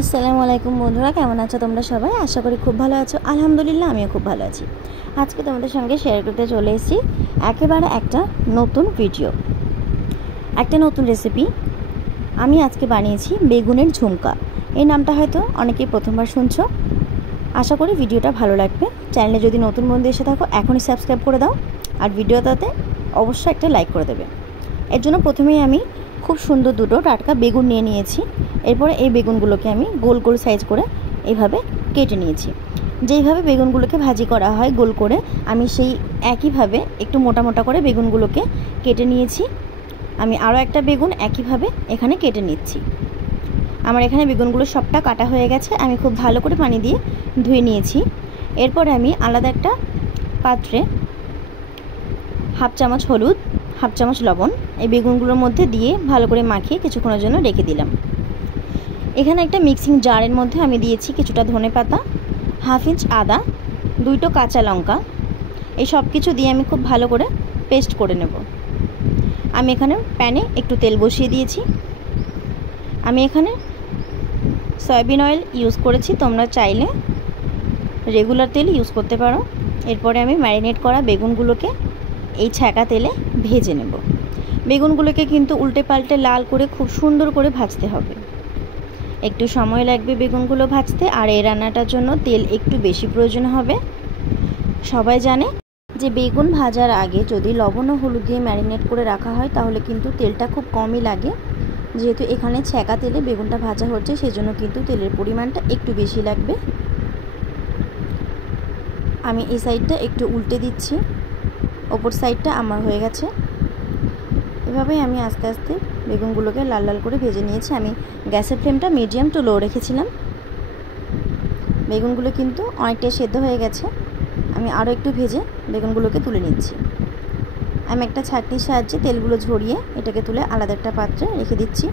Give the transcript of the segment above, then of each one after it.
আসসালামু আলাইকুম বন্ধুরা, কেমন আছো তোমরা সবাই? আশা করি খুব ভালো আছো। আলহামদুলিল্লাহ, আমিও খুব ভালো আছি। আজকে তোমাদের সঙ্গে শেয়ার করতে চলে এসেছি একেবারে একটা নতুন ভিডিও, একটা নতুন রেসিপি। আমি আজকে বানিয়েছি বেগুনের ঝুমকা। এই নামটা হয়তো অনেকেই প্রথমবার শুনছো। আশা করি ভিডিওটা ভালো লাগবে। চ্যানেলে যদি নতুন বন্ধু এসে থাকো, এখনই সাবস্ক্রাইব করে দাও, আর ভিডিওটাতে অবশ্যই একটা লাইক করে দেবে। এর জন্য প্রথমেই আমি খুব সুন্দর দুটো টাটকা বেগুন নিয়ে নিয়েছি। এরপরে এই বেগুনগুলোকে আমি গোল গোল সাইজ করে এইভাবে কেটে নিয়েছি। যেইভাবে বেগুনগুলোকে ভাজি করা হয় গোল করে, আমি সেই একইভাবে একটু মোটা মোটা করে বেগুনগুলোকে কেটে নিয়েছি। আমি আরও একটা বেগুন একইভাবে এখানে কেটে নিচ্ছি। আমার এখানে বেগুনগুলো সবটা কাটা হয়ে গেছে। আমি খুব ভালো করে পানি দিয়ে ধুয়ে নিয়েছি। এরপরে আমি আলাদা একটা পাত্রে হাফ চামচ হলুদ, হাফ চামচ লবণ এই বেগুনগুলোর মধ্যে দিয়ে ভালো করে মাখিয়ে কিছুক্ষণের জন্য রেখে দিলাম। এখানে একটা মিক্সিং জারের মধ্যে আমি দিয়েছি কিছুটা ধনেপাতা, হাফ ইঞ্চ আদা, দুটো কাঁচা লঙ্কা। এই সব কিছু দিয়ে আমি খুব ভালো করে পেস্ট করে নেব। আমি এখানে প্যানে একটু তেল বসিয়ে দিয়েছি। আমি এখানে সয়াবিন অয়েল ইউজ করেছি, তোমরা চাইলে রেগুলার তেল ইউজ করতে পারো। এরপরে আমি ম্যারিনেট করা বেগুনগুলোকে এই ছ্যাঁকা তেলে ভেজে নেব। বেগুনগুলোকে কিন্তু উল্টে পাল্টে লাল করে খুব সুন্দর করে ভাজতে হবে। একটু সময় লাগবে বেগুনগুলো ভাজতে, আর এই রান্নাটার জন্য তেল একটু বেশি প্রয়োজন হবে। সবাই জানে যে বেগুন ভাজার আগে যদি লবণ ও হলুদ দিয়ে ম্যারিনেট করে রাখা হয় তাহলে কিন্তু তেলটা খুব কমই লাগে। যেহেতু এখানে ছ্যাঁকা তেলে বেগুনটা ভাজা হচ্ছে, সেজন্য কিন্তু তেলের পরিমাণটা একটু বেশি লাগবে। আমি এই সাইডটা একটু উল্টে দিচ্ছি। ওপর সাইডটা আমার হয়ে গেছে। এভাবেই আমি আস্তে আস্তে বেগুনগুলোকে লাল লাল করে ভেজে নিয়েছি। আমি গ্যাসের ফ্লেমটা মিডিয়াম টু লো রেখেছিলাম। বেগুনগুলো কিন্তু অনেকটাই সেদ্ধ হয়ে গেছে। আমি আরও একটু ভেজে বেগুনগুলোকে তুলে নিচ্ছি। আমি একটা ছাঁকনির সাহায্যে তেলগুলো ঝরিয়ে এটাকে তুলে আলাদা একটা পাত্রে রেখে দিচ্ছি।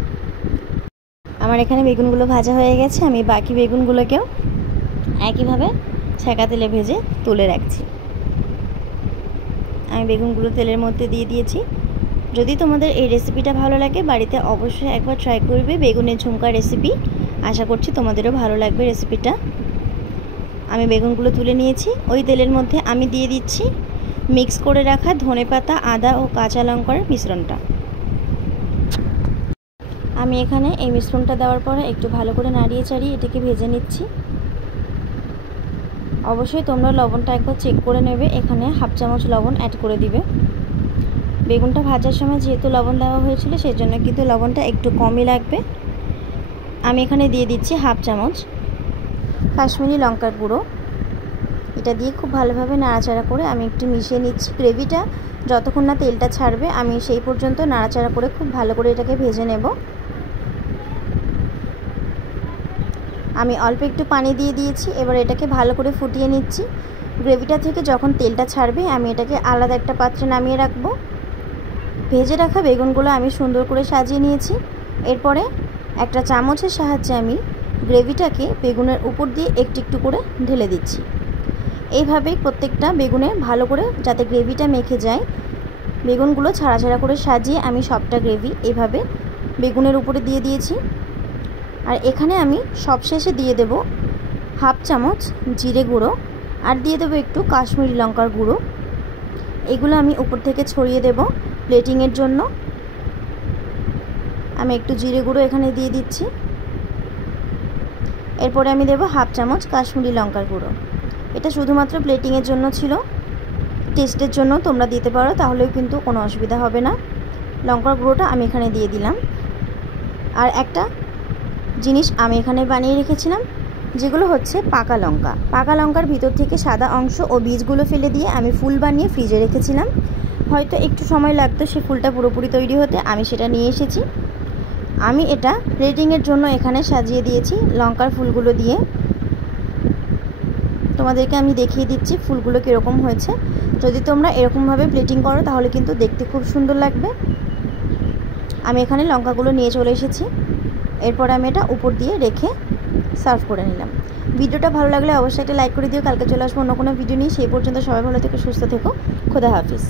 আমার এখানে বেগুনগুলো ভাজা হয়ে গেছে। আমি বাকি বেগুনগুলোকেও একইভাবে ছ্যাঁকা তেলে ভেজে তুলে রাখছি। আমি বেগুনগুলো তেলের মধ্যে দিয়ে দিয়েছি। যদি তোমাদের এই রেসিপিটা ভালো লাগে, বাড়িতে অবশ্যই একবার ট্রাই করবে বেগুনের ঝুমকা রেসিপি। আশা করছি তোমাদেরও ভালো লাগবে রেসিপিটা। আমি বেগুনগুলো তুলে নিয়েছি। ওই তেলের মধ্যে আমি দিয়ে দিচ্ছি মিক্স করে রাখা ধনেপাতা, আদা ও কাঁচা লঙ্কার মিশ্রণটা। আমি এখানে এই মিশ্রণটা দেওয়ার পরে একটু ভালো করে নাড়িয়ে চাড়িয়ে এটাকে ভেজে নিচ্ছি। অবশ্যই তোমরা লবণটা একবার চেক করে নেবে। এখানে হাফ চামচ লবণ অ্যাড করে দিবে। বেগুনটা ভাজার সময় যেহেতু লবণ দেওয়া হয়েছিল, সেই জন্য কিন্তু লবণটা একটু কমই লাগবে। আমি এখানে দিয়ে দিচ্ছি হাফ চামচ কাশ্মীরি লঙ্কার গুঁড়ো। এটা দিয়ে খুব ভালোভাবে নাড়াচাড়া করে আমি একটু মিশিয়ে নিচ্ছি। গ্রেভিটা যতক্ষণ না তেলটা ছাড়বে আমি সেই পর্যন্ত নাড়াচাড়া করে খুব ভালো করে এটাকে ভেজে নেব। আমি অল্প একটু পানি দিয়ে দিয়েছি। এবার এটাকে ভালো করে ফুটিয়ে নিচ্ছি। গ্রেভিটা থেকে যখন তেলটা ছাড়বে আমি এটাকে আলাদা একটা পাত্রে নামিয়ে রাখবো। ভেজে রাখা বেগুনগুলো আমি সুন্দর করে সাজিয়ে নিয়েছি। এরপরে একটা চামচের সাহায্যে আমি গ্রেভিটাকে বেগুনের উপর দিয়ে একটু একটু করে ঢেলে দিচ্ছি। এইভাবে প্রত্যেকটা বেগুনে ভালো করে যাতে গ্রেভিটা মেখে যায়, বেগুনগুলো ছাড়া ছাড়া করে সাজিয়ে আমি সবটা গ্রেভি এইভাবে বেগুনের উপরে দিয়ে দিয়েছি। আর এখানে আমি সবশেষে দিয়ে দেব হাফ চামচ জিরে গুঁড়ো, আর দিয়ে দেবো একটু কাশ্মীরি লঙ্কার গুঁড়ো। এগুলো আমি উপর থেকে ছড়িয়ে দেব প্লেটিংয়ের জন্য। আমি একটু জিরে গুঁড়ো এখানে দিয়ে দিচ্ছি। এরপরে আমি দেব হাফ চামচ কাশ্মীরি লঙ্কার গুঁড়ো। এটা শুধুমাত্র প্লেটিংয়ের জন্য ছিল, টেস্টের জন্য তোমরা দিতে পারো, তাহলেও কিন্তু কোনো অসুবিধা হবে না। লঙ্কার গুঁড়োটা আমি এখানে দিয়ে দিলাম। আর একটা জিনিস আমি এখানে বানিয়ে রেখেছিলাম, যেগুলো হচ্ছে পাকা লঙ্কা। পাকা লঙ্কার ভিতর থেকে সাদা অংশ ও বীজগুলো ফেলে দিয়ে আমি ফুল বানিয়ে ফ্রিজে রেখেছিলাম। হয়তো একটু সময় লাগতো সে ফুলটা পুরোপুরি তৈরি হতে, আমি সেটা নিয়ে এসেছি। আমি এটা প্লেটিংয়ের জন্য এখানে সাজিয়ে দিয়েছি লঙ্কার ফুলগুলো দিয়ে। তোমাদেরকে আমি দেখিয়ে দিচ্ছি ফুলগুলো কীরকম হয়েছে। যদি তোমরা এরকমভাবে প্লেটিং করো তাহলে কিন্তু দেখতে খুব সুন্দর লাগবে। আমি এখানে লঙ্কাগুলো নিয়ে চলে এসেছি। এরপর আমি এটা উপর দিয়ে রেখে সার্ভ করে নিলাম। ভিডিওটা ভালো লাগলে অবশ্যই একটা লাইক করে দিও। কালকে চলে আসবো অন্য কোনো ভিডিও নিয়ে। সেই পর্যন্ত সবাই ভালো থেকো, সুস্থ থেকো। খোদা হাফিজ।